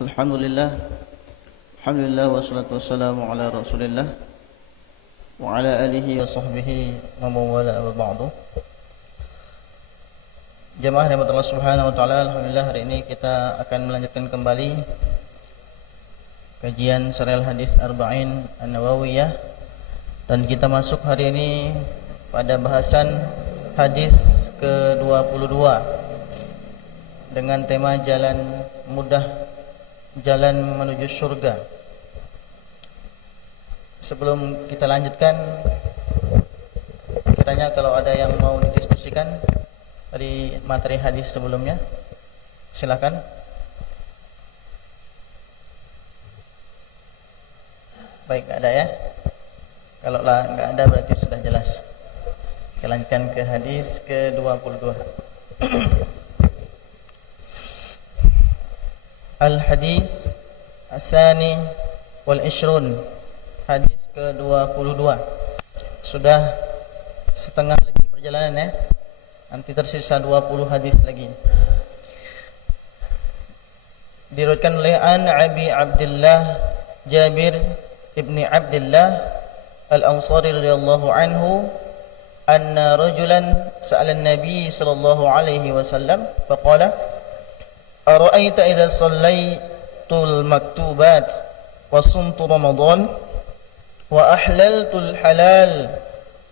Alhamdulillah wassalatu wassalamu ala Rasulillah wa ala alihi wa sahbihi wa mawala wa ba'du. Jemaah rahmat Allah Subhanahu wa taala, alhamdulillah hari ini kita akan melanjutkan kembali kajian serial hadis Arba'in An-Nawawiyah, dan kita masuk hari ini pada bahasan hadis ke-22 dengan tema jalan mudah, jalan menuju surga. Sebelum kita lanjutkan, kiranya kalau ada yang mau didiskusikan dari materi hadis sebelumnya, silakan. Baik, ada ya. Kalau lah enggak ada berarti sudah jelas. Kita lanjutkan ke hadis ke-22. Al-hadis Asani wal Ishrun, hadis ke-22. Sudah setengah lagi perjalanan ya. Nanti tersisa 20 hadis lagi. Diriwayatkan oleh Abi Abdullah Jabir ibni Abdullah Al-Ansari radhiyallahu anhu anna rajulan sa'ala an-nabi sallallahu alaihi wasallam faqala ara'aita idza sallaytul maktubat wa sumtu ramadan wa ahlaltul halal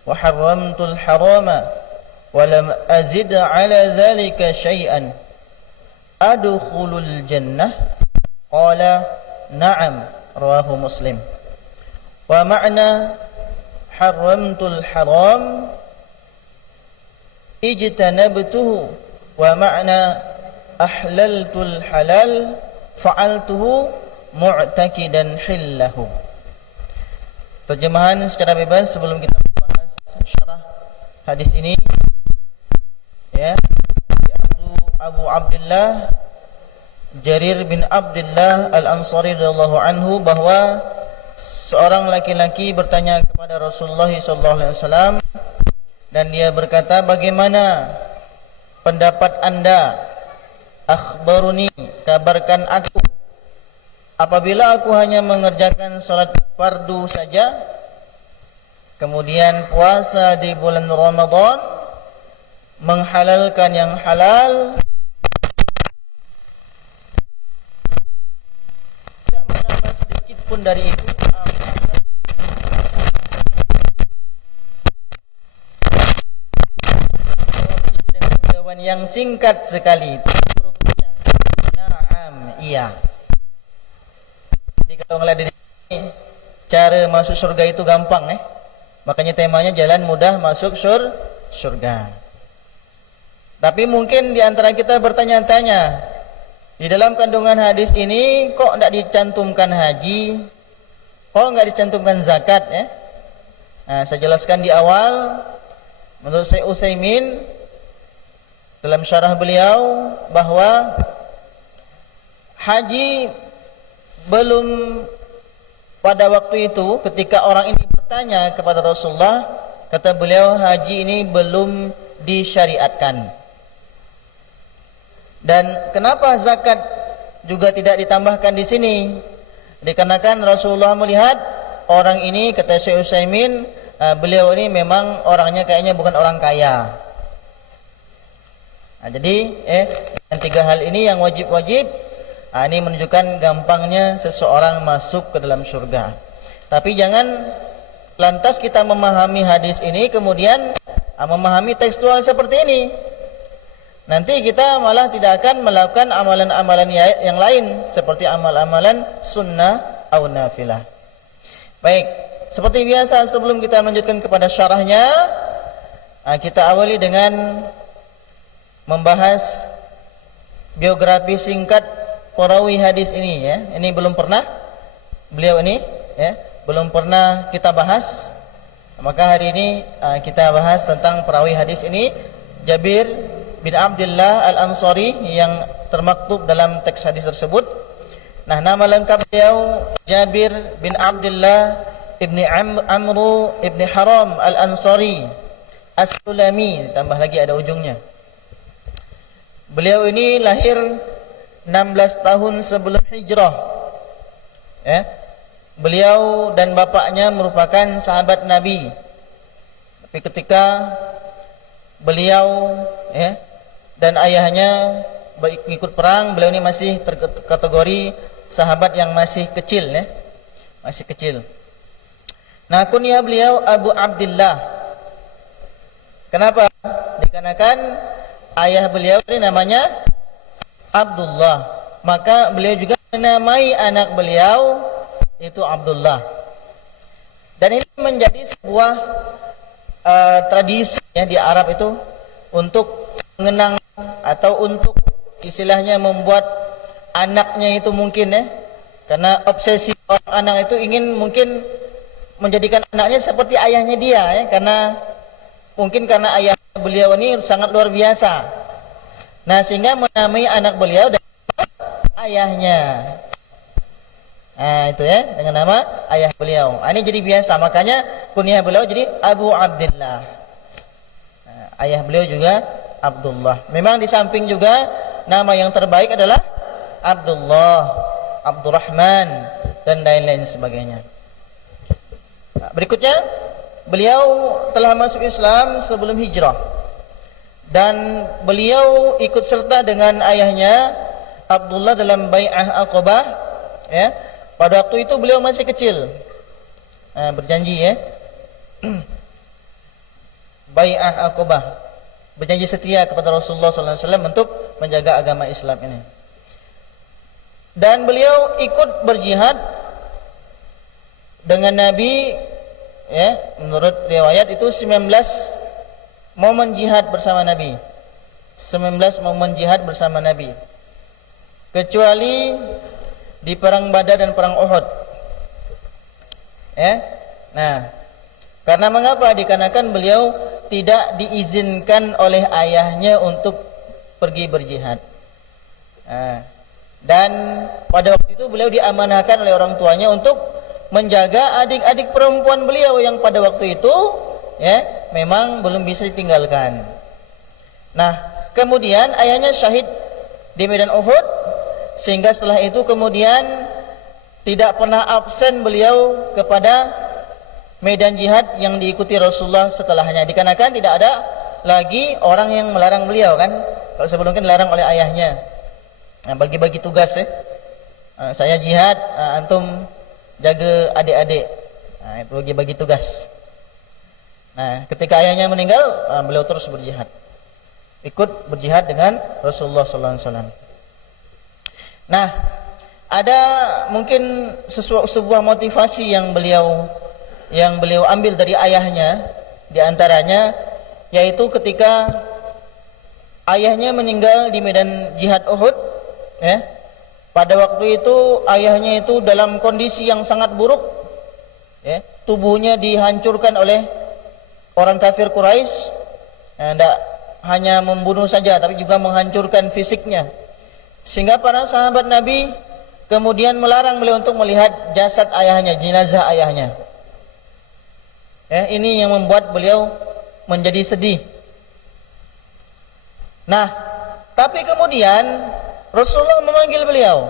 wa haramtul harama wa lam azid ala dhalika shay'an adkhulul jannah? Qala na'am, rawahu Muslim. Wa ma'na haramtul haram ijtanabtuhu wa ma'na ahlaltul halal fa'altuhu mu'takidan hillahu. Terjemahan secara bebas sebelum kita membahas syarah hadis ini ya. Abu Abdullah Jarir bin Abdullah Al-Ansari radhiyallahu anhu bahwa seorang laki-laki bertanya kepada Rasulullah SAW, dan dia berkata, bagaimana pendapat anda? Akhbaruni, kabarkan aku, apabila aku hanya mengerjakan salat fardu saja, kemudian puasa di bulan Ramadan, menghalalkan yang halal, tidak menambah sedikit pun dari itu, dengan jawaban yang singkat sekali, iya. Jadi kalau ngelihat di sini, cara masuk surga itu gampang makanya temanya jalan mudah masuk surga. Tapi mungkin di antara kita bertanya-tanya, di dalam kandungan hadis ini kok tidak dicantumkan haji, kok tidak dicantumkan zakat ya? Nah, saya jelaskan di awal, menurut Syekh Utsaimin dalam syarah beliau bahwa haji belum, pada waktu itu ketika orang ini bertanya kepada Rasulullah, kata beliau, haji ini belum disyariatkan. Dan kenapa zakat juga tidak ditambahkan di sini? Dikarenakan Rasulullah melihat orang ini, kata Syekh Utsaimin, beliau ini memang orangnya kayaknya bukan orang kaya. Nah, jadi yang tiga hal ini yang wajib-wajib. Ini menunjukkan gampangnya seseorang masuk ke dalam surga. Tapi jangan lantas kita memahami hadis ini kemudian memahami tekstual seperti ini. Nanti kita malah tidak akan melakukan amalan-amalan yang lain seperti amal-amalan sunnah atau nafilah. Baik, seperti biasa sebelum kita melanjutkan kepada syarahnya, kita awali dengan membahas biografi singkat perawi hadis ini ya. Ini belum pernah beliau ini ya, belum pernah kita bahas. Maka hari ini kita bahas tentang perawi hadis ini, Jabir bin Abdullah Al-Ansari yang termaktub dalam teks hadis tersebut. Nah, nama lengkap beliau Jabir bin Abdullah ibni Amru ibni Haram Al-Ansari As-Sulami, tambah lagi ada ujungnya. Beliau ini lahir 16 tahun sebelum hijrah. Ya. Beliau dan bapaknya merupakan sahabat Nabi. Tapi ketika beliau dan ayahnya ikut perang, beliau ini masih terkategori sahabat yang masih kecil, masih kecil. Nah, kunyah beliau Abu Abdullah. Kenapa? Dikarenakan ayah beliau ini namanya Abdullah, maka beliau juga menamai anak beliau itu Abdullah. Dan ini menjadi sebuah tradisi di Arab itu untuk mengenang atau untuk istilahnya membuat anaknya itu mungkin karena obsesi orang anak itu ingin mungkin menjadikan anaknya seperti ayahnya dia, karena mungkin karena ayah beliau ini sangat luar biasa. Nah, sehingga menamai anak beliau dengan ayahnya. Nah, itu dengan nama ayah beliau. Ini jadi biasa, makanya kunyah beliau jadi Abu Abdullah. Nah, ayah beliau juga Abdullah. Memang di samping juga nama yang terbaik adalah Abdullah, Abdurrahman, dan lain-lain sebagainya. Nah, berikutnya, beliau telah masuk Islam sebelum hijrah. Dan beliau ikut serta dengan ayahnya Abdullah dalam Bai'ah Aqabah. Pada waktu itu beliau masih kecil. Berjanji Bai'ah Aqabah, berjanji setia kepada Rasulullah SAW untuk menjaga agama Islam ini. Dan beliau ikut berjihad dengan Nabi, menurut riwayat itu 19 momen jihad bersama Nabi. 19 momen jihad bersama Nabi. Kecuali di perang Badar dan perang Uhud. Nah, karena mengapa? Dikarenakan beliau tidak diizinkan oleh ayahnya untuk pergi berjihad. Dan pada waktu itu beliau diamanahkan oleh orang tuanya untuk menjaga adik-adik perempuan beliau yang pada waktu itu memang belum bisa ditinggalkan. Nah, kemudian ayahnya syahid di medan Uhud, sehingga setelah itu kemudian tidak pernah absen beliau kepada medan jihad yang diikuti Rasulullah setelahnya. Dikarenakan tidak ada lagi orang yang melarang beliau kan. Kalau sebelum kan dilarang oleh ayahnya. Nah, bagi-bagi tugas saya jihad, antum jaga adik-adik. Nah, itu bagi-bagi tugas. Nah, ketika ayahnya meninggal, beliau terus berjihad. Ikut berjihad dengan Rasulullah SAW. Nah, ada mungkin sebuah motivasi yang beliau ambil dari ayahnya, di antaranya yaitu ketika ayahnya meninggal di medan jihad Uhud, pada waktu itu ayahnya itu dalam kondisi yang sangat buruk, tubuhnya dihancurkan oleh orang kafir Quraisy, tidak hanya membunuh saja tapi juga menghancurkan fisiknya, sehingga para sahabat Nabi kemudian melarang beliau untuk melihat jasad ayahnya, jenazah ayahnya. Ini yang membuat beliau menjadi sedih. Nah, tapi kemudian Rasulullah memanggil beliau.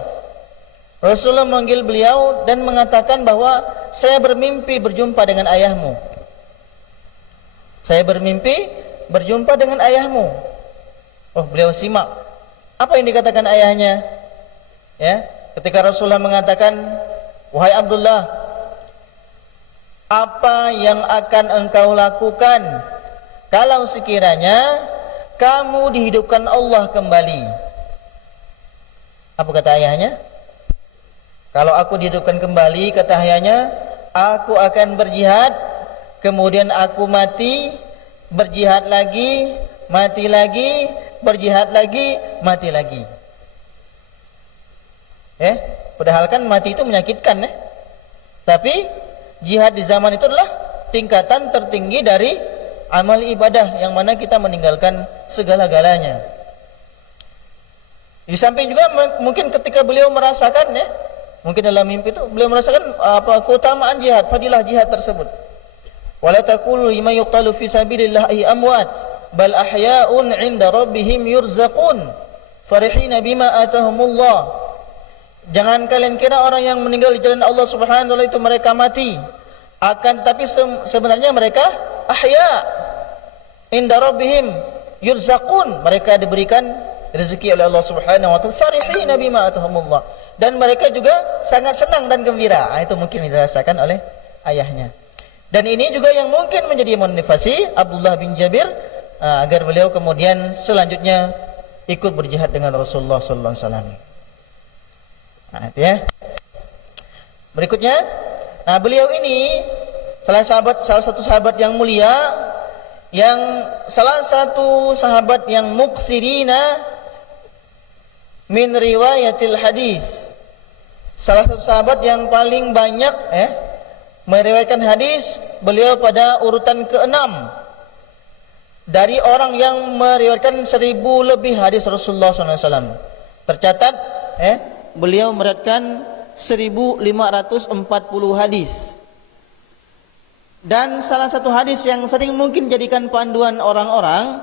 Rasulullah memanggil beliau dan mengatakan bahwa saya bermimpi berjumpa dengan ayahmu. Saya bermimpi berjumpa dengan ayahmu. Oh, beliau simak apa yang dikatakan ayahnya. Ketika Rasulullah mengatakan, wahai Abdullah, apa yang akan engkau lakukan kalau sekiranya kamu dihidupkan Allah kembali? Apa kata ayahnya? Kalau aku dihidupkan kembali, kata ayahnya, aku akan berjihad, kemudian aku mati, berjihad lagi, mati lagi, berjihad lagi, mati lagi. Padahal kan mati itu menyakitkan, tapi jihad di zaman itu adalah tingkatan tertinggi dari amal ibadah, yang mana kita meninggalkan segala-galanya. Di samping juga mungkin ketika beliau merasakan, mungkin dalam mimpi itu beliau merasakan keutamaan jihad, fadilah jihad tersebut. Wala taqulu lima yuqtalu fi sabilillahi amwat bal ahya'un 'inda rabbihim yurzaqun farihina bima atahumullah. Jangan kalian kira orang yang meninggal di jalan Allah Subhanahu wa taala itu mereka mati, akan tetapi sebenarnya mereka ahya inda rabbihim yurzaqun, mereka diberikan rezeki oleh Allah Subhanahu wa taala, farihina bima atahumullah, dan mereka juga sangat senang dan gembira. Itu mungkin dirasakan oleh ayahnya. Dan ini juga yang mungkin menjadi motivasi Abdullah bin Jabir agar beliau kemudian selanjutnya ikut berjihad dengan Rasulullah sallallahu alaihi wasallam. Nah, itu ya. Berikutnya, beliau ini salah satu sahabat yang mulia, yang salah satu sahabat yang muktsirina min riwayatil hadis. Salah satu sahabat yang paling banyak meriwayatkan hadis, beliau pada urutan ke-6 dari orang yang meriwayatkan 1000 lebih hadis Rasulullah SAW. Tercatat beliau meriwayatkan 1540 hadis. Dan salah satu hadis yang sering mungkin jadikan panduan orang-orang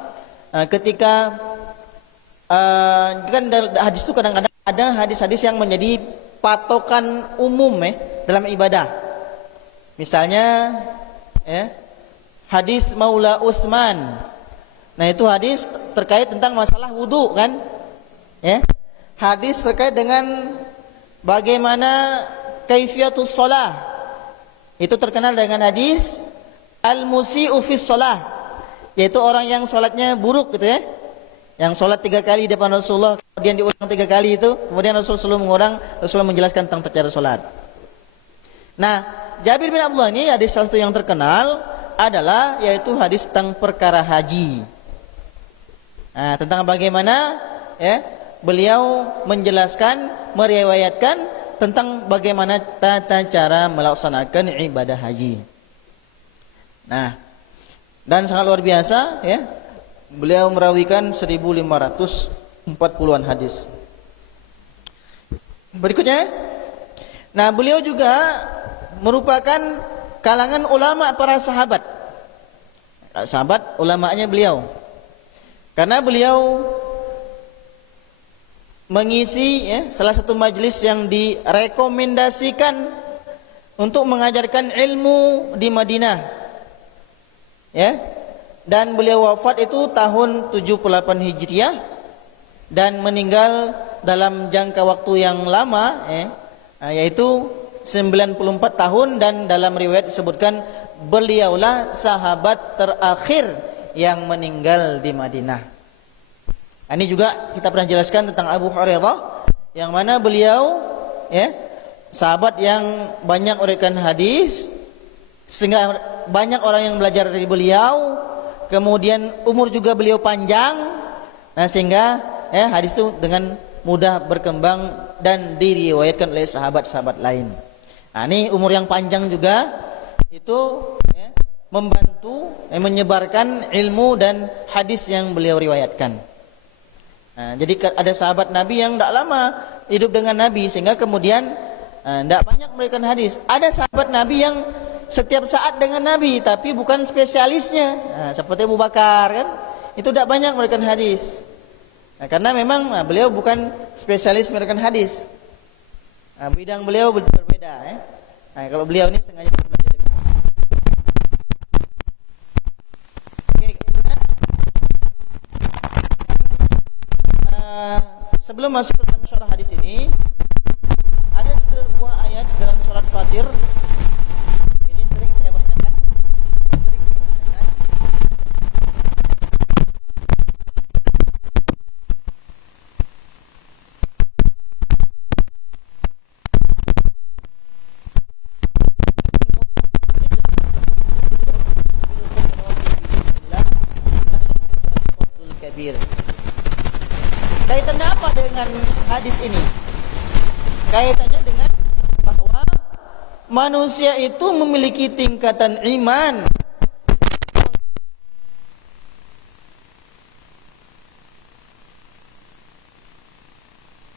ketika kan hadis itu kadang-kadang ada hadis-hadis yang menjadi patokan umum dalam ibadah. Misalnya hadis Maula Utsman. Nah, itu hadis terkait tentang masalah wudu kan? Hadis terkait dengan bagaimana kaifiyatus shalah. Itu terkenal dengan hadis al-musii'u fis shalah, yaitu orang yang salatnya buruk gitu ya. Yang salat 3 kali di depan Rasulullah, kemudian diulang 3 kali itu, kemudian Rasulullah menjelaskan tentang cara salat. Nah, Jabir bin Abdullah ini hadis salah satu yang terkenal adalah yaitu hadis tentang perkara haji. Nah, tentang bagaimana beliau menjelaskan, meriwayatkan tentang bagaimana tata cara melaksanakan ibadah haji. Nah, dan sangat luar biasa beliau merawikan 1540-an hadis. Berikutnya, nah beliau juga merupakan kalangan ulama para sahabat. Sahabat ulamanya beliau. Karena beliau mengisi salah satu majelis yang direkomendasikan untuk mengajarkan ilmu di Madinah. Dan beliau wafat itu tahun 78 Hijriah dan meninggal dalam jangka waktu yang lama yaitu 94 tahun, dan dalam riwayat disebutkan beliaulah sahabat terakhir yang meninggal di Madinah. Ini juga kita pernah jelaskan tentang Abu Hurairah, yang mana beliau sahabat yang banyak meriwayatkan hadis, sehingga banyak orang yang belajar dari beliau. Kemudian umur juga beliau panjang, nah sehingga hadis itu dengan mudah berkembang dan diriwayatkan oleh sahabat-sahabat lain. Nah, ini umur yang panjang juga itu membantu menyebarkan ilmu dan hadis yang beliau riwayatkan. Nah, jadi ada sahabat Nabi yang tidak lama hidup dengan Nabi, sehingga kemudian tidak banyak memberikan hadis. Ada sahabat Nabi yang setiap saat dengan Nabi tapi bukan spesialisnya, seperti Abu Bakar kan, itu tidak banyak memberikan hadis. Nah, karena memang beliau bukan spesialis memberikan hadis. Bidang beliau berbeda. Nah, kalau beliau ini sengaja belajar dengan. Sebelum masuk ke dalam syarah hadis ini, ada sebuah ayat dalam surat Fatir. Ini sering saya bacakan. Kaitannya apa dengan hadis ini? Kaitannya dengan bahwa manusia itu memiliki tingkatan iman.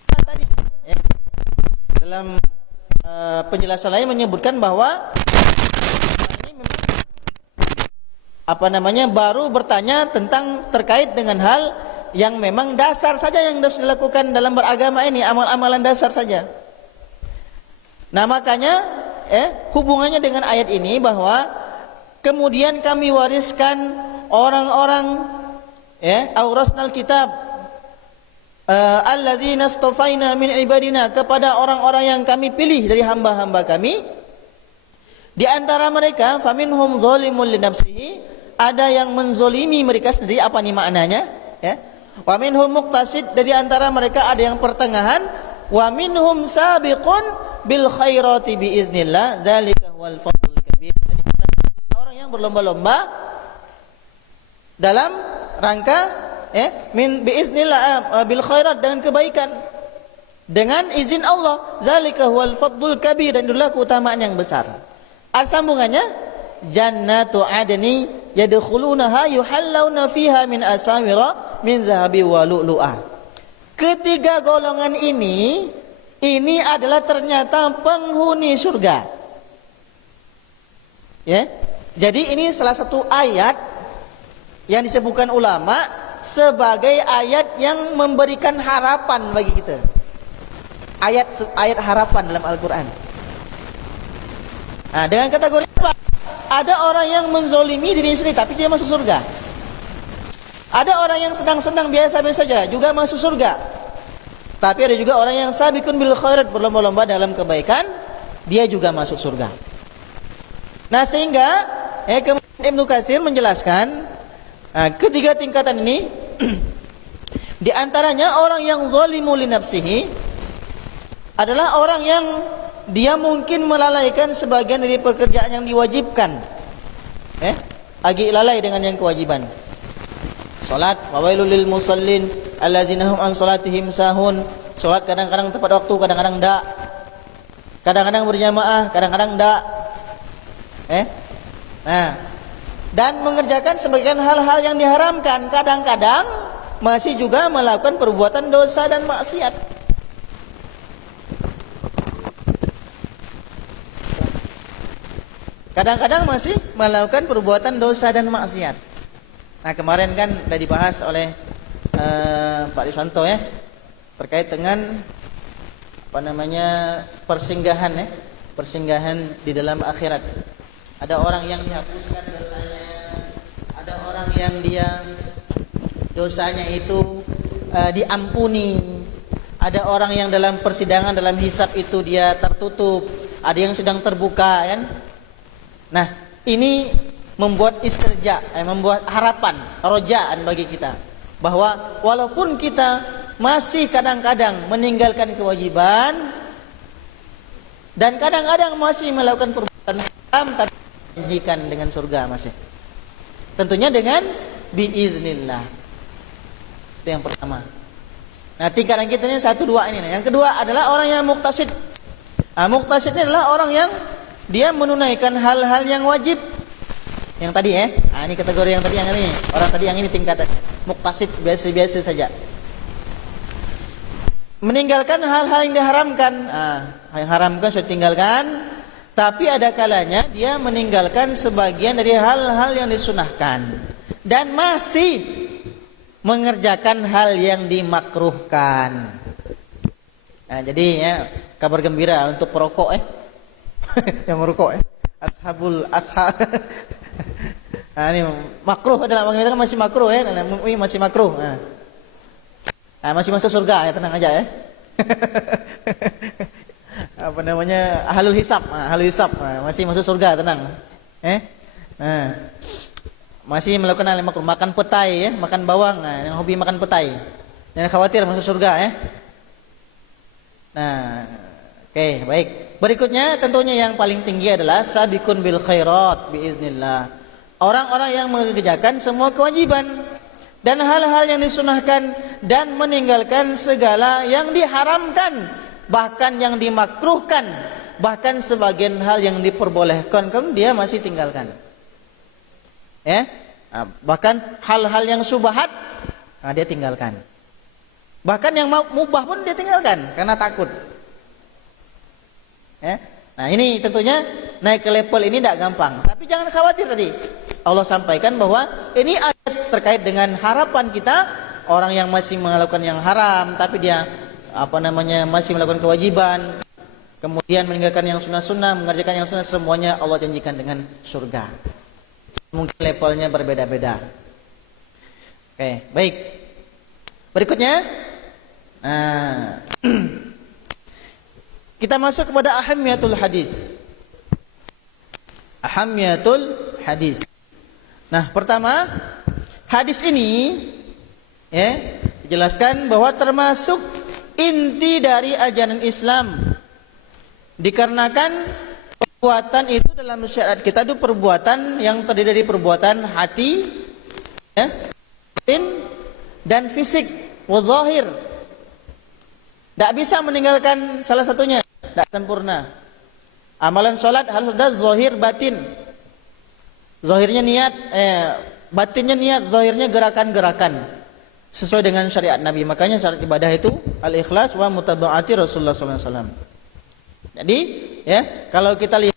Tadi dalam penjelasan lain menyebutkan bahwa ini memang baru bertanya tentang terkait dengan hal yang memang dasar saja yang harus dilakukan dalam beragama ini, amal-amalan dasar saja. Nah, makanya hubungannya dengan ayat ini bahwa kemudian kami wariskan orang-orang aurasnal kitab alladzina astafaina min ibadina, kepada orang-orang yang kami pilih dari hamba-hamba kami. Di antara mereka faminhum zalimun li nafsihi, ada yang menzolimi mereka sendiri. Apa nih maknanya? Wa minhum muqtasid, dari antara mereka ada yang pertengahan. Wa minhum sabiqun bil khairati biiznillah, dzalika huwal fadlul kabir. Orang yang berlomba-lomba dalam rangka min biiznillah, bil khairat, dengan kebaikan, dengan izin Allah. Dzalika huwal fadlul kabir, dan itulah keutamaan yang besar. Sambungannya, jannatu adni yadkhulunaha yuhallawna fiha min asawira min zahabi wa lu'lu'ah. Ketiga golongan ini adalah ternyata penghuni surga. Jadi ini salah satu ayat yang disebutkan ulama sebagai ayat yang memberikan harapan bagi kita. Ayat harapan dalam Al-Qur'an. Nah, dengan kategori apa? Ada orang yang menzolimi diri sendiri tapi dia masuk surga. Ada orang yang sedang-sedang biasa-biasa saja juga masuk surga. Tapi ada juga orang yang sabiqun bil khairat, berlomba-lomba dalam kebaikan, dia juga masuk surga. Nah, sehingga kemudian Ibnu Katsir menjelaskan ketiga tingkatan ini di antaranya orang yang zalimu li nafsihi adalah orang yang dia mungkin melalaikan sebagian dari pekerjaan yang diwajibkan. Agak lalai dengan yang kewajiban. Salat, wawailul lil musallin alladzina hum an salatihim sahun. Salat kadang-kadang tepat waktu, kadang-kadang enggak. Kadang-kadang berjamaah, kadang-kadang enggak. Dan mengerjakan sebagian hal-hal yang diharamkan, kadang-kadang masih juga melakukan perbuatan dosa dan maksiat. Kadang-kadang masih melakukan perbuatan dosa dan maksiat. Nah, kemarin kan sudah dibahas oleh Pak Riswanto terkait dengan persinggahan di dalam akhirat. Ada orang yang dihapuskan dosanya, ada orang yang dia dosanya itu diampuni, ada orang yang dalam persidangan, dalam hisab itu dia tertutup, ada yang sedang terbuka, kan? Nah, ini membuat istirja, membuat harapan, rojaan bagi kita, bahwa walaupun kita masih kadang-kadang meninggalkan kewajiban dan kadang-kadang masih melakukan perbuatan haram, tapi dijanjikan dengan surga masih. Tentunya dengan biiznillah. Itu yang pertama. Nah, tingkatan kita ini 1, 2 ini. Yang kedua adalah orang yang muqtasid. Muqtasid ini adalah orang yang dia menunaikan hal-hal yang wajib. Yang tadi ini kategori yang tadi, yang ini. Orang tadi yang ini tingkatan muqtasid, biasa-biasa saja. Meninggalkan hal-hal yang diharamkan. Yang haramkan sudah tinggalkan, tapi ada kalanya dia meninggalkan sebagian dari hal-hal yang disunahkan dan masih mengerjakan hal yang dimakruhkan. Nah, jadi kabar gembira untuk perokok yang merokok ini makruh dalam agama kita kan masih makruh masih makruh. Masih masuk surga, tenang aja ahlul hisab, masih masuk surga, tenang. Masih melakukan hal yang makruh, makan petai makan bawang, yang hobi makan petai jangan khawatir masuk surga Oke, baik. Berikutnya tentunya yang paling tinggi adalah sabiqun bil khairat biiznillah. Orang-orang yang mengerjakan semua kewajiban dan hal-hal yang disunahkan dan meninggalkan segala yang diharamkan, bahkan yang dimakruhkan, bahkan sebagian hal yang diperbolehkan dia masih tinggalkan. Bahkan hal-hal yang syubhat dia tinggalkan. Bahkan yang mubah pun dia tinggalkan karena takut. Nah, ini tentunya naik ke level ini tidak gampang. Tapi jangan khawatir, tadi Allah sampaikan bahwa ini ayat terkait dengan harapan kita orang yang masih melakukan yang haram tapi dia masih melakukan kewajiban, kemudian meninggalkan yang sunnah-sunnah, mengerjakan yang sunnah, semuanya Allah janjikan dengan surga. Mungkin levelnya berbeda-beda. Oke, baik. Berikutnya, kita masuk kepada ahamiyatul hadis. Ahamiyatul hadis. Nah, pertama, hadis ini dijelaskan bahwa termasuk inti dari ajaran Islam. Dikarenakan perbuatan itu dalam syariat kita itu perbuatan yang terdiri dari perbuatan hati, batin, dan fisik, wa zahir. Tidak bisa meninggalkan salah satunya, tidak sempurna. Amalan sholat harus ada zahir batin. Zahirnya niat, batinnya niat, zahirnya gerakan-gerakan sesuai dengan syariat Nabi. Makanya syarat ibadah itu al-ikhlas wa mutaba'ati Rasulullah SAW. Jadi, kalau kita lihat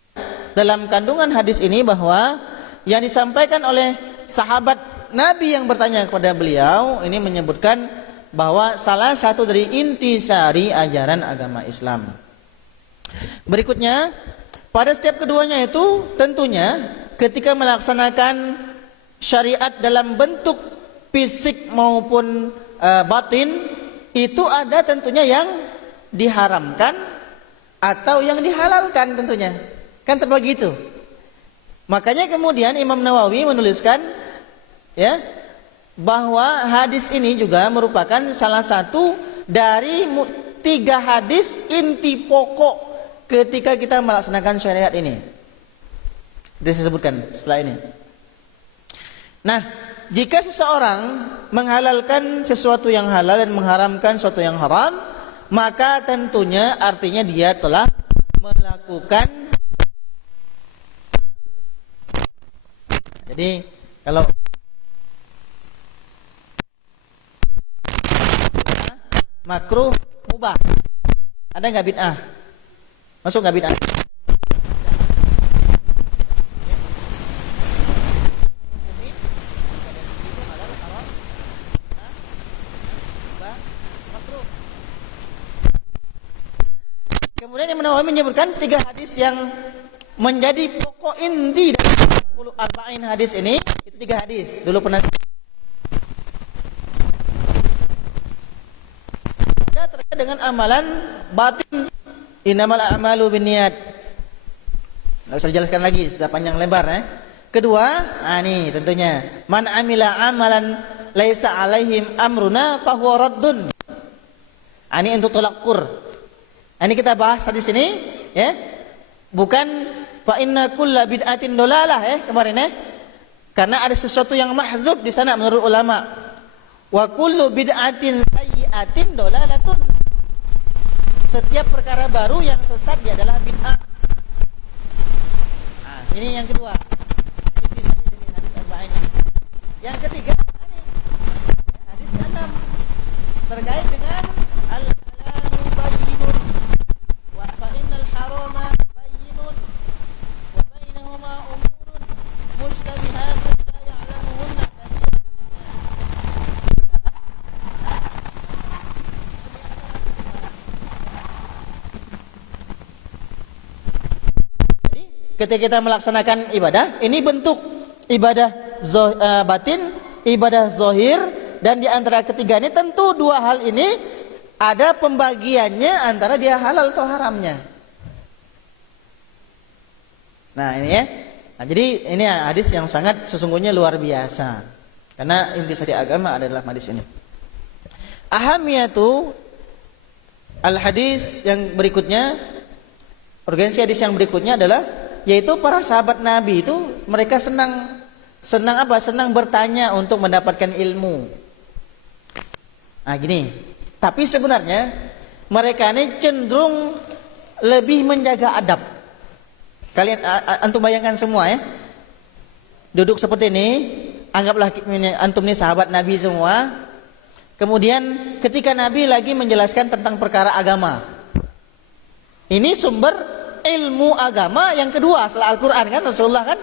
dalam kandungan hadis ini bahwa yang disampaikan oleh sahabat Nabi yang bertanya kepada beliau ini menyebutkan bahwa salah satu dari intisari ajaran agama Islam. Berikutnya, pada setiap keduanya itu tentunya ketika melaksanakan syariat dalam bentuk fisik maupun batin, itu ada tentunya yang diharamkan atau yang dihalalkan tentunya. Kan terbagi itu. Makanya kemudian Imam Nawawi menuliskan bahwa hadis ini juga merupakan salah satu dari 3 hadis inti pokok ketika kita melaksanakan syariat ini. Disebutkan setelah ini. Nah, jika seseorang menghalalkan sesuatu yang halal dan mengharamkan sesuatu yang haram, maka tentunya artinya dia telah melakukan. Jadi kalau makruh mubah, ada nggak bid'ah? Masuk nggak bid'ah? Kemudian Imam Nawawi menyebutkan 3 hadis yang menjadi pokok inti dari 40 arba'in hadis ini. Itu 3 hadis. Dulu pernah ada terkait dengan amalan batin, innamal a'malu binniyat. Enggak usah dijelaskan lagi, sudah panjang lebar Kedua, nih tentunya man amila amalan laisa alaihim amruna fahuwa raddun. Ini untuk tolak ukur. Ini kita bahas di sini, bukan fa inna kulla bid'atin dolalah kemarin karena ada sesuatu yang mahdzub di sana menurut ulama. Wa kullu bid'atin sayyi'atin dolalatun. Setiap perkara baru yang sesat dia adalah bid'ah. Nah, ini yang kedua. Intisari dari hadis arba'in. Yang ketiga, hadis ke-6 terkait dengan al-halalu bayyinun. Ketika kita melaksanakan ibadah, ini bentuk ibadah batin, ibadah zahir, dan di antara ketiga ini tentu 2 hal ini ada pembagiannya antara dia halal atau haramnya. Nah ini nah, jadi ini hadis yang sangat sesungguhnya luar biasa. Karena intisari agama adalah hadis ini. Ahamiyatu al-hadis yang berikutnya, urgensi hadis yang berikutnya adalah yaitu para sahabat Nabi itu mereka senang bertanya untuk mendapatkan ilmu. Nah gini, tapi sebenarnya mereka ini cenderung lebih menjaga adab. Kalian antum bayangkan semua duduk seperti ini, anggaplah antum ini sahabat Nabi semua. Kemudian ketika Nabi lagi menjelaskan tentang perkara agama, ini sumber ilmu agama yang kedua setelah Al-Quran kan, Rasulullah kan,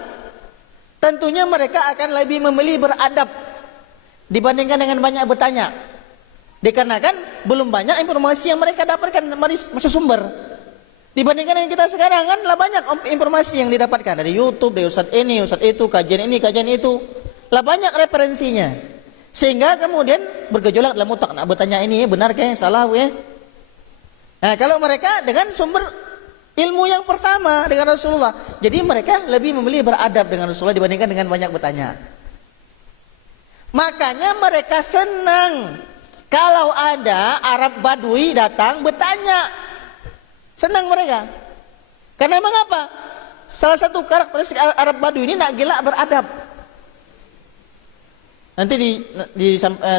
tentunya mereka akan lebih memilih beradab dibandingkan dengan banyak bertanya. Dikarenakan belum banyak informasi yang mereka dapatkan dari sumber. Dibandingkan dengan kita sekarang kan lah banyak informasi yang didapatkan dari YouTube, dari ustaz ini, ustaz itu, kajian ini, kajian itu. Lah banyak referensinya. Sehingga kemudian bergejolak dalam otak, nak bertanya ini benar ke, salah ke. Nah, kalau mereka dengan sumber ilmu yang pertama dengan Rasulullah, jadi mereka lebih memilih beradab dengan Rasulullah dibandingkan dengan banyak bertanya. Makanya mereka senang kalau ada Arab Badui datang bertanya. Senang mereka. Karena memang apa? Salah satu karakteristik Arab Badui ini nak gila beradab. Nanti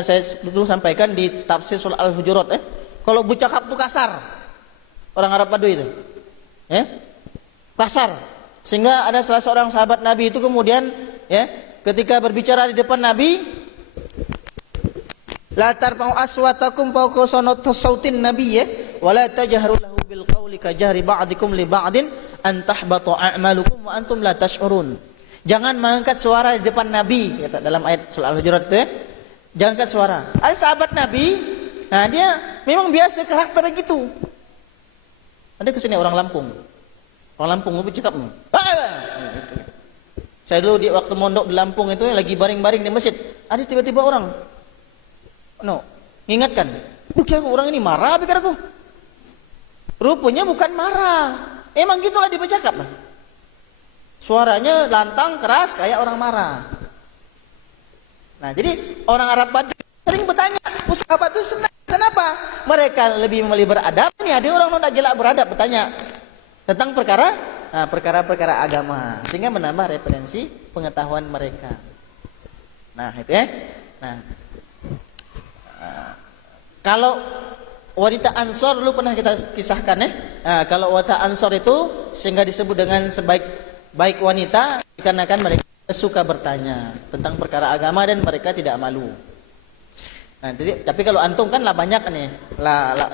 saya dulu sampaikan di tafsir surah Al-Hujurat. Kalau bercakap itu kasar, orang Arab Badui itu, kasar. Sehingga ada salah seorang sahabat Nabi itu kemudian, ketika berbicara di depan Nabi, la tarfa'u aswatakum fawqa sautin nabiy wa la tajharu lahu bil qawli ka jahri ba'dikum li ba'din an tahbata a'malukum wa antum la tash'urun. Jangan mengangkat suara di depan Nabi, kata dalam ayat surah Al-Hujurat itu. Jangan angkat suara. Ada sahabat Nabi, nah dia memang biasa karakternya gitu. Ada kesini orang Lampung. Orang Lampung mau bercakap nih. Saya dulu di waktu mondok di Lampung itu lagi baring-baring di masjid, ada tiba-tiba orang mengingatkan, kira orang ini marah, pikir aku. Rupanya bukan marah, emang gitulah dia bercakap. Suaranya lantang, keras, kayak orang marah. Nah, jadi orang Arab Badui sering bertanya, sahabat itu senang. Kenapa? Mereka lebih memilih beradab. Ini ada orang yang tidak jelak beradab bertanya tentang perkara-perkara agama, sehingga menambah referensi pengetahuan mereka. Nah, itu ya. Nah, kalau wanita Ansor dulu pernah kita kisahkan kalau wanita Ansor itu sehingga disebut dengan baik wanita dikarenakan mereka suka bertanya tentang perkara agama dan mereka tidak malu. Nah, tapi kalau antum kan lah banyak nih,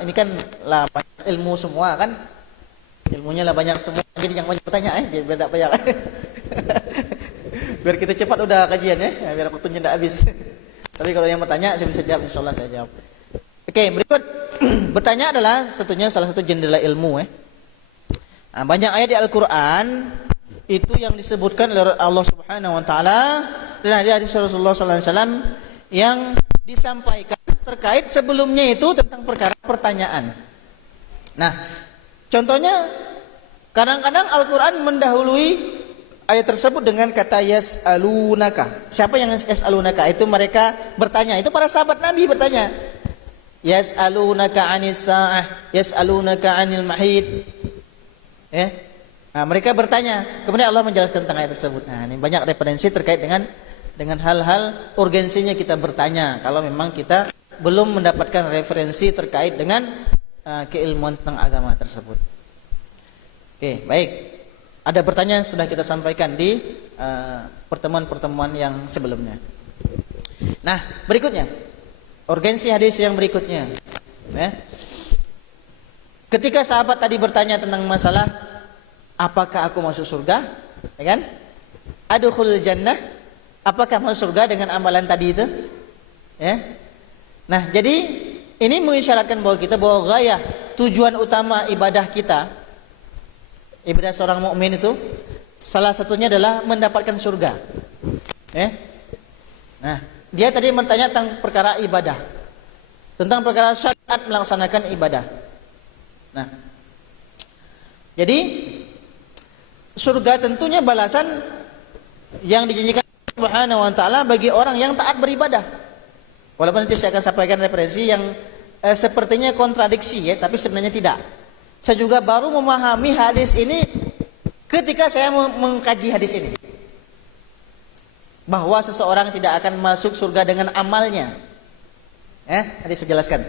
ini kan lah banyak ilmu semua kan, ilmunya lah banyak semua, jadi yang banyak bertanya jadi biar tidak banyak. Biar kita cepat udah kajian biar waktunya tidak habis. Tapi kalau yang bertanya saya bisa jawab, insyaallah saya jawab. Oke, berikut bertanya adalah tentunya salah satu jendela ilmu Nah, banyak ayat di Al-Qur'an itu yang disebutkan oleh Allah Subhanahu wa taala dan hadis Rasulullah sallallahu alaihi wasallam yang disampaikan terkait sebelumnya itu tentang perkara pertanyaan. Nah, contohnya kadang-kadang Al-Qur'an mendahului ayat tersebut dengan kata yas'alunaka. Siapa yang yas'alunaka? Itu mereka bertanya. Itu para sahabat Nabi bertanya. Yas'alunaka 'anis sa'ah, yas'alunaka 'anil mahid. Nah, mereka bertanya. Kemudian Allah menjelaskan tentang ayat tersebut. Nah, ini banyak referensi terkait dengan hal-hal urgensinya kita bertanya kalau memang kita belum mendapatkan referensi terkait dengan keilmuan tentang agama tersebut. Oke, baik. Ada pertanyaan sudah kita sampaikan di pertemuan-pertemuan yang sebelumnya. Nah, berikutnya urgensi hadis yang berikutnya. Ketika sahabat tadi bertanya tentang masalah apakah aku masuk surga, ya kan? Adkhulul jannah, apakah masuk surga dengan amalan tadi itu? Nah, jadi ini mengisyaratkan bahwa kita gayah, tujuan utama ibadah kita, ibadah seorang mukmin itu salah satunya adalah mendapatkan surga. Nah, dia tadi bertanya tentang perkara ibadah, tentang perkara syariat melaksanakan ibadah. Nah, jadi surga tentunya balasan yang dijanjikan Subhanahu wa taala bagi orang yang taat beribadah. Walaupun nanti saya akan sampaikan referensi yang sepertinya kontradiksi tapi sebenarnya tidak. Saya juga baru memahami hadis ini ketika saya mengkaji hadis ini. Bahwa seseorang tidak akan masuk surga dengan amalnya. Nanti saya jelaskan.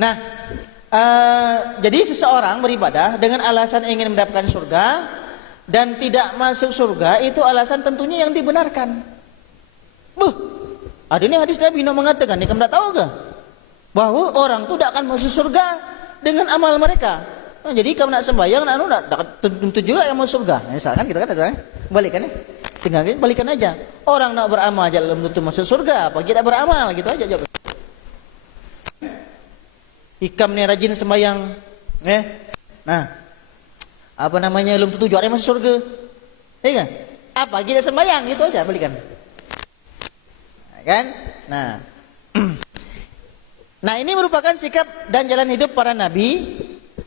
Nah, jadi seseorang beribadah dengan alasan ingin mendapatkan surga dan tidak masuk surga itu alasan tentunya yang dibenarkan. Ada ini hadis Nabi yang mengatakan, kamu tidak tahu ke? Bahwa orang itu tidak akan masuk surga dengan amal mereka. Nah, jadi kamu nak sembahyang, tentu juga yang masuk surga. Misalkan kita kan ada balikan tinggal balikan aja. Orang nak beramal aja belum tentu masuk surga, apa kita beramal, gitu aja jawab. Hikam nih rajin sembahyang, nah, apa namanya, belum tentu juara masuk surga, iya kan? Apa kita sembahyang, gitu aja balikan, kan? Nah ini merupakan sikap dan jalan hidup para nabi,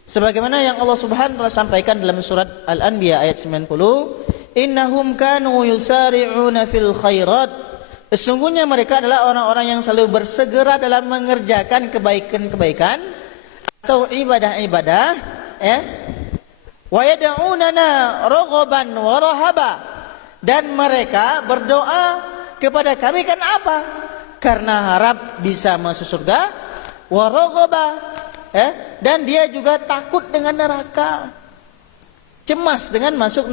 sebagaimana yang Allah Subhanahu wa taala sampaikan dalam surat Al-Anbiya ayat 90, innahum kanu yusari'una fil khairat. Sesungguhnya mereka adalah orang-orang yang selalu bersegera dalam mengerjakan kebaikan-kebaikan atau ibadah-ibadah, wa yad'unana raghaban wa rahaba, dan mereka berdoa kepada kami karena apa? Karena harap bisa masuk surga, wa raghaba, dan dia juga takut dengan neraka, cemas dengan masuk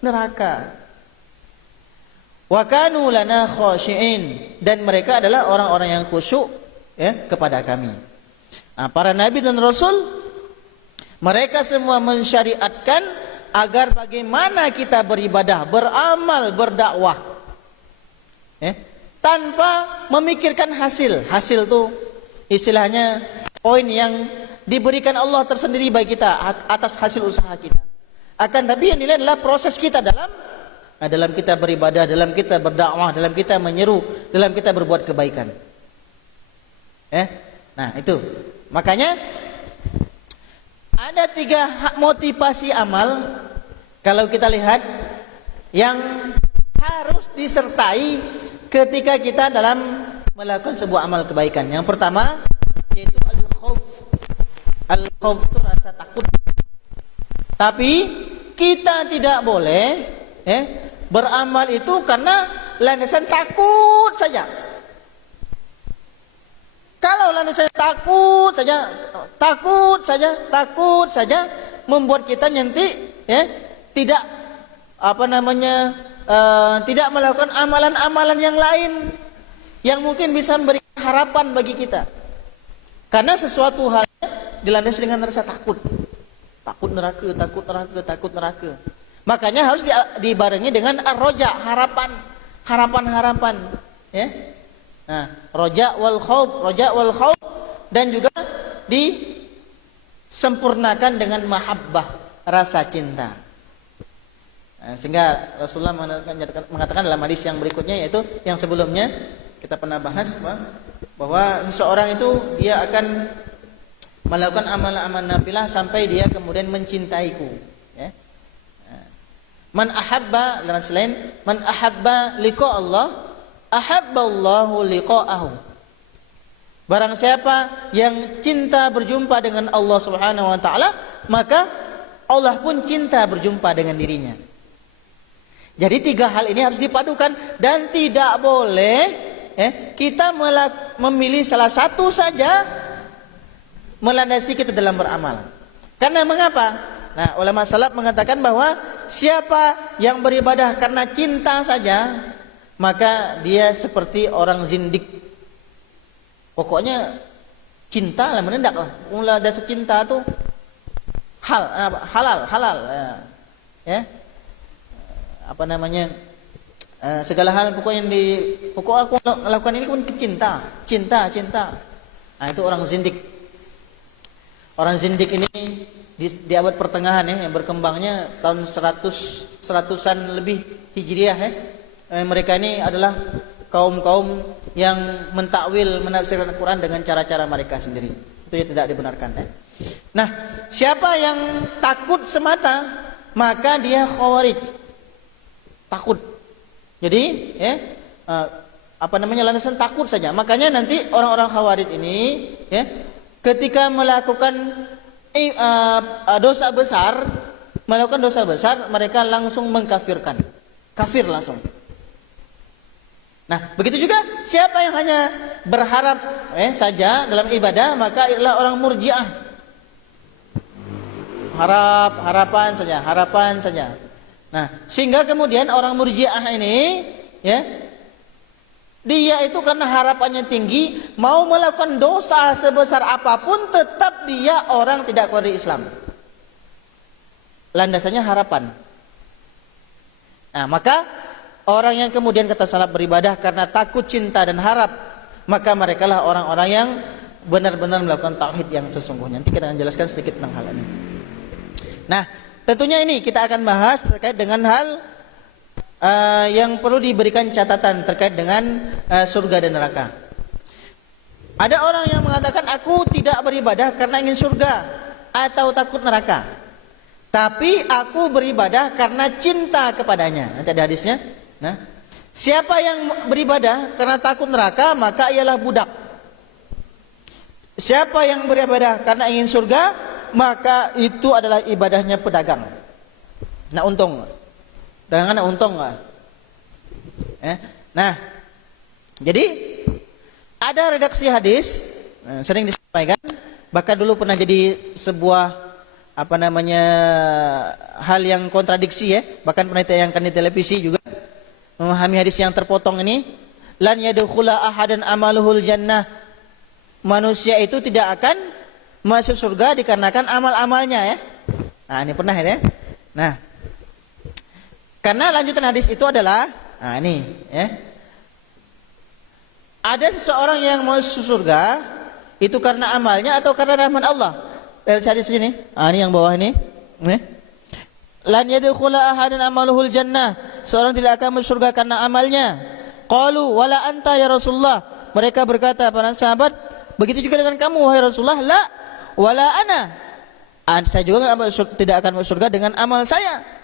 neraka. Wa kanu lana khashi'in, dan mereka adalah orang-orang yang khusyuk kepada kami. Nah, para nabi dan rasul mereka semua mensyariatkan agar bagaimana kita beribadah, beramal, berdakwah, tanpa memikirkan hasil. Hasil itu istilahnya poin yang diberikan Allah tersendiri bagi kita atas hasil usaha kita. Akan tapi yang nilai adalah proses kita dalam kita beribadah, dalam kita berdakwah, dalam kita menyeru, dalam kita berbuat kebaikan. Nah itu, makanya ada 3 motivasi amal kalau kita lihat yang harus disertai ketika kita dalam melakukan sebuah amal kebaikan. Yang pertama yaitu al-khauf. Al-khauf itu rasa takut. Tapi kita tidak boleh beramal itu karena landasan takut saja. Kalau landasan takut saja membuat kita nanti tidak tidak melakukan amalan-amalan yang lain yang mungkin bisa memberikan harapan bagi kita. Karena sesuatu hal dilandasi dengan rasa takut neraka. Makanya harus dibarengi dengan ar-roja, harapan. Nah, roja wal khauf, dan juga disempurnakan dengan mahabbah, rasa cinta. Nah, sehingga Rasulullah mengatakan dalam hadis yang berikutnya, yaitu yang sebelumnya kita pernah bahas bahwa seseorang itu dia akan melakukan amal-amal nafilah sampai dia kemudian mencintaiku. Man ahabba, dalam selain man ahabba liqa Allah, ahabballahu liqa'ahu. Barang siapa yang cinta berjumpa dengan Allah Subhanahu wa taala, maka Allah pun cinta berjumpa dengan dirinya. Jadi 3 hal ini harus dipadukan, dan tidak boleh kita memilih salah satu saja melandasi kita dalam beramal. Karena mengapa? Nah, ulama salaf mengatakan bahwa siapa yang beribadah karena cinta saja, maka dia seperti orang zindik. Pokoknya cinta lah, menendak lah. Mula dasar cinta tuh halal. Apa namanya? Segala hal pokoknya pokok aku lakukan ini pun cinta. Nah, itu orang zindik. Orang zindik ini di abad pertengahan yang berkembangnya tahun 100-an lebih Hijriah mereka ini adalah kaum-kaum yang mentakwil, menafsirkan Al-Quran dengan cara-cara mereka sendiri. Itu tidak dibenarkan. Nah, siapa yang takut semata, maka dia khawarij. Takut. Jadi landasan takut saja. Makanya nanti orang-orang khawarij ini ketika melakukan dosa besar, mereka langsung mengkafirkan, kafir langsung. Nah, begitu juga siapa yang hanya berharap saja dalam ibadah, maka adalah orang murji'ah. Harapan saja. Nah, sehingga kemudian orang murji'ah ini dia itu karena harapannya tinggi, mau melakukan dosa sebesar apapun, tetap dia orang tidak keluar dari Islam. Landasannya harapan. Nah, maka orang yang kemudian kata salaf beribadah karena takut, cinta dan harap, maka merekalah orang-orang yang benar-benar melakukan tauhid yang sesungguhnya. Nanti kita akan jelaskan sedikit tentang hal ini. Nah, tentunya ini kita akan bahas terkait dengan hal yang perlu diberikan catatan terkait dengan surga dan neraka. Ada orang yang mengatakan, aku tidak beribadah karena ingin surga atau takut neraka, tapi aku beribadah karena cinta kepadanya. Nanti ada hadisnya. Nah, siapa yang beribadah karena takut neraka, maka ialah budak. Siapa yang beribadah karena ingin surga, maka itu adalah ibadahnya pedagang. Nah, untung. Dagangan untung nggak? Nah, jadi ada redaksi hadis sering disampaikan, bahkan dulu pernah jadi sebuah hal yang kontradiksi ya, bahkan pernah ditayangkan di televisi juga, memahami hadis yang terpotong ini, lan yadkhula ahadan amaluhul jannah, manusia itu tidak akan masuk surga dikarenakan amal-amalnya ya. Nah, ini pernah ya. Nah, karena lanjutan hadis itu adalah, nah ini ya, ada seseorang yang masuk surga itu karena amalnya atau karena rahmat Allah. Dari hadis ini, ini yang bawah ini, lan yadkhula ahadan amaluhul jannah, seorang tidak akan masuk surga karena amalnya. Qalu wala anta ya Rasulullah, mereka berkata para sahabat, begitu juga dengan kamu wahai Rasulullah. La wala ana, saya juga tidak akan masuk surga dengan amal saya.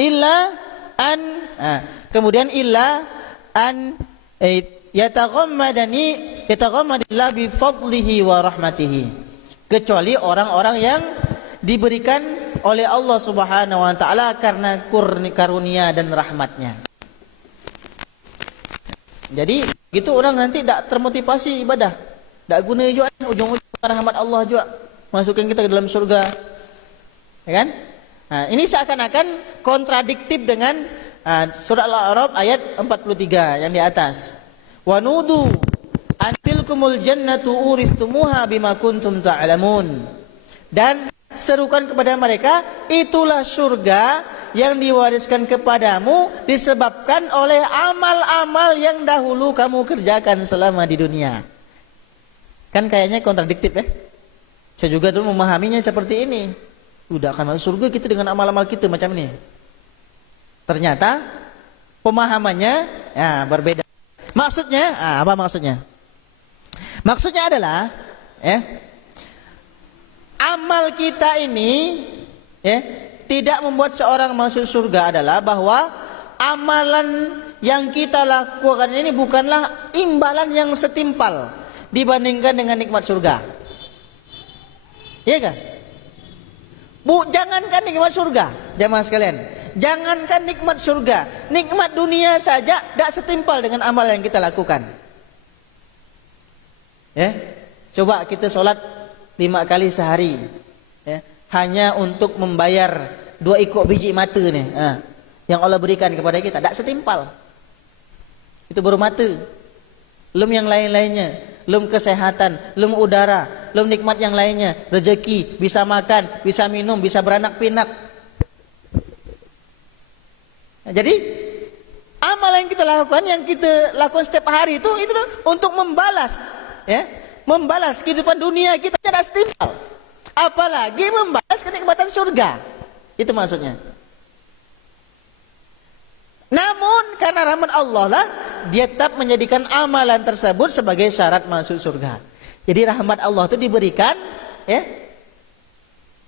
Illa an, kemudian illa an yataghammadillah bi fadlihi wa rahmatihi, kecuali orang-orang yang diberikan oleh Allah Subhanahu wa taala karena karunia dan rahmatnya. Jadi gitu orang nanti tidak termotivasi ibadah, tidak guna juga, ujung-ujung rahmat Allah juga masukkan kita ke dalam surga, ya kan? Nah, ini seakan-akan kontradiktif dengan surah Al-A'raf ayat 43 yang di atas. Wa nudu antilkumul jannatu uristumuha bima kuntum ta'lamun. Dan serukan kepada mereka, itulah surga yang diwariskan kepadamu disebabkan oleh amal-amal yang dahulu kamu kerjakan selama di dunia. Kan kayaknya kontradiktif ya. Saya juga dulu memahaminya seperti ini. Udah akan masuk surga kita dengan amal-amal kita macam ini. Ternyata pemahamannya ya berbeda. Maksudnya, apa maksudnya? Maksudnya adalah amal kita ini tidak membuat seorang masuk surga, adalah bahwa amalan yang kita lakukan ini bukanlah imbalan yang setimpal dibandingkan dengan nikmat surga. Iya kan? Jangankan nikmat surga, jemaah sekalian, jangankan nikmat surga, nikmat dunia saja tidak setimpal dengan amal yang kita lakukan. Coba kita sholat 5 kali sehari, hanya untuk membayar 2 ekor biji mata nih, yang Allah berikan kepada kita, tidak setimpal. Itu baru mata, belum yang lain-lainnya. Belum kesehatan, belum udara, belum nikmat yang lainnya, rezeki, bisa makan, bisa minum, bisa beranak pinak. Jadi amal yang kita lakukan, setiap hari itu untuk membalas, membalas kehidupan dunia kita tidak setimpal, apalagi membalas kenikmatan surga. Itu maksudnya. Namun karena rahmat Allah lah, dia tetap menjadikan amalan tersebut sebagai syarat masuk surga. Jadi rahmat Allah itu diberikan,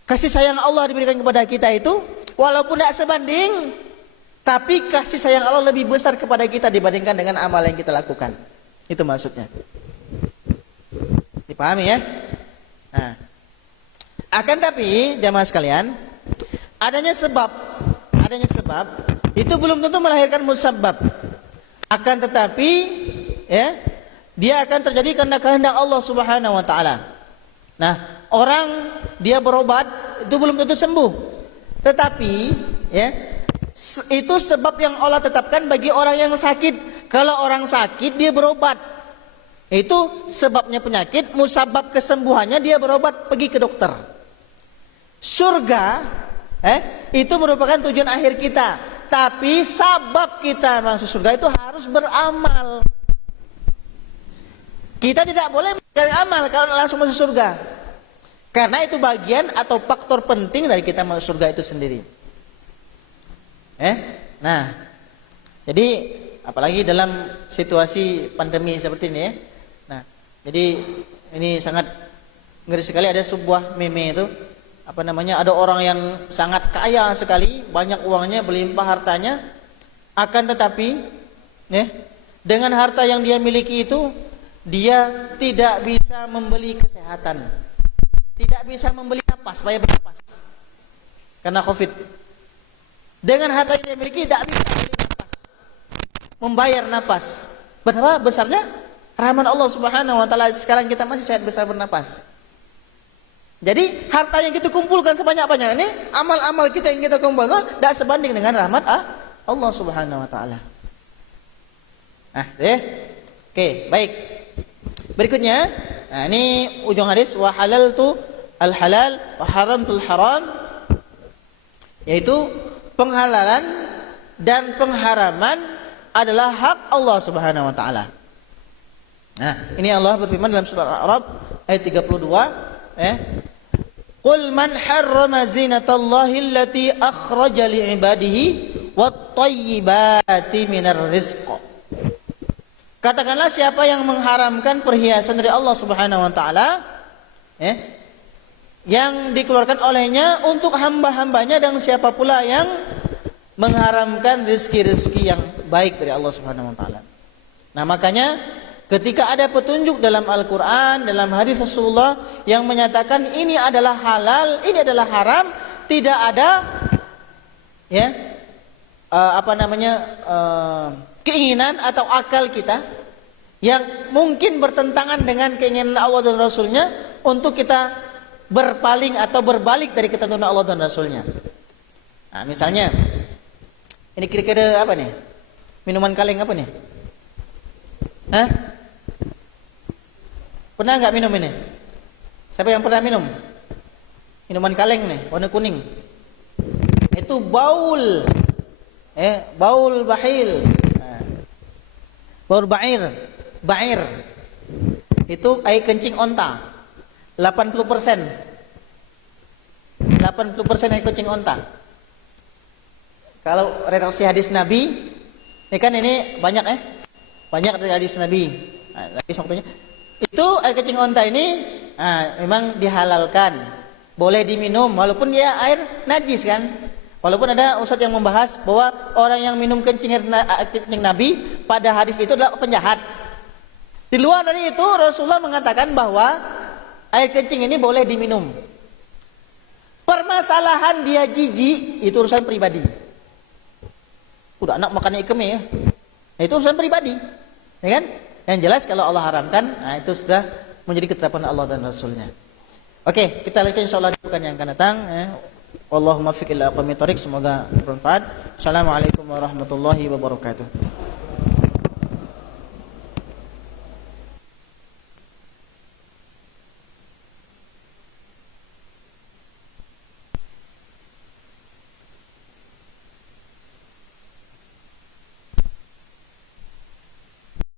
kasih sayang Allah diberikan kepada kita itu walaupun tidak sebanding, tapi kasih sayang Allah lebih besar kepada kita dibandingkan dengan amal yang kita lakukan. Itu maksudnya. Dipahami ya? Nah, akan tapi jamaah sekalian, adanya sebab itu belum tentu melahirkan musabbab. Akan tetapi dia akan terjadi karena kehendak Allah Subhanahu wa taala. Nah, orang dia berobat itu belum tentu sembuh. Tetapi itu sebab yang Allah tetapkan bagi orang yang sakit. Kalau orang sakit dia berobat, itu sebabnya penyakit, musabab kesembuhannya dia berobat, pergi ke dokter. Surga itu merupakan tujuan akhir kita. tapi sabab kita masuk surga itu harus beramal. Kita tidak boleh meninggalkan amal kalau langsung masuk surga. Karena itu bagian atau faktor penting dari kita masuk surga itu sendiri. Nah, jadi apalagi dalam situasi pandemi seperti ini ya. Nah, jadi ini sangat ngeri sekali, ada sebuah meme itu ada orang yang sangat kaya sekali, banyak uangnya, berlimpah hartanya, akan tetapi ya, dengan harta yang dia miliki itu dia tidak bisa membeli kesehatan, tidak bisa membeli napas, supaya bernapas karena Covid. Dengan harta yang dia miliki tidak bisa membeli napas, membayar napas. Betapa besarnya rahmat Allah Subhanahu wa taala, sekarang kita masih sehat, besar bernapas. Jadi harta yang kita kumpulkan sebanyak-banyaknya ini, amal-amal kita yang kita kumpulkan tidak sebanding dengan rahmat Allah Subhanahu wa taala. Oke, baik. Berikutnya, nah ini ujung hadis, wa halaltu al-halal wa haramtul haram, yaitu penghalalan dan pengharaman adalah hak Allah Subhanahu wa taala. Nah, ini Allah berfirman dalam surah Al-A'raf ayat 32, Qul man harrama zinatallahi allati akhraja li'ibadihi wat-thayyibati minar rizq. Katakanlah, siapa yang mengharamkan perhiasan dari Allah Subhanahu wa taala yang dikeluarkan olehnya untuk hamba-hambanya, dan siapa pula yang mengharamkan rezeki-rezeki yang baik dari Allah Subhanahu wa taala. Nah, makanya ketika ada petunjuk dalam Al-Quran, dalam hadis Rasulullah yang menyatakan ini adalah halal, ini adalah haram, tidak ada keinginan atau akal kita yang mungkin bertentangan dengan keinginan Allah dan Rasulnya untuk kita berpaling atau berbalik dari ketentuan Allah dan Rasulnya. Nah, misalnya ini kira-kira apa nih? Minuman kaleng apa nih? Pernah nggak minum ini? Siapa yang pernah minum? Minuman kaleng nih, warna kuning. Itu baul, baul bahil, baul bair. Itu air kencing onta. 80% air kencing onta. Kalau redaksi hadis Nabi, ini kan ini banyak banyak dari hadis Nabi. Nabi waktunya itu air kencing onta ini memang dihalalkan, boleh diminum walaupun dia air najis kan. Walaupun ada ustadz yang membahas bahwa orang yang minum kencing Nabi pada hadis itu adalah penjahat. Di luar dari itu Rasulullah mengatakan bahwa air kencing ini boleh diminum. Permasalahan dia jijik itu urusan pribadi. Udah anak makannya ikeme ya. Nah, itu urusan pribadi, ya kan? Yang jelas kalau Allah haramkan, nah itu sudah menjadi ketetapan Allah dan Rasulnya. Oke, kita lihat insyaallah di pekan yang akan datang. Wallahumma fiqh ila aqwamit thoriq, semoga bermanfaat. Assalamualaikum warahmatullahi wabarakatuh.